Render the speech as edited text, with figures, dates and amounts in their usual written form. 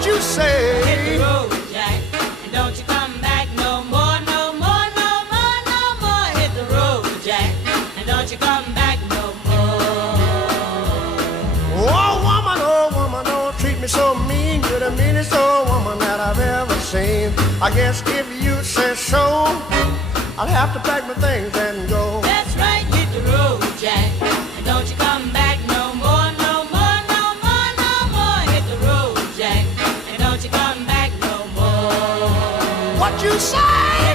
What you say? Hit the road, Jack, and don't you come back no more, no more, no more, no more. Hit the road, Jack, and don't you come back no more. Oh woman, don't treat me so mean. You're the meanest old woman that I've ever seen. I guess if you say so, I'll have to pack my things and go. That's right, hit the road, Jack, and don't you come back no more, no more, no more, no more. Hit the road, Jack, and don't you come back no more. What you say?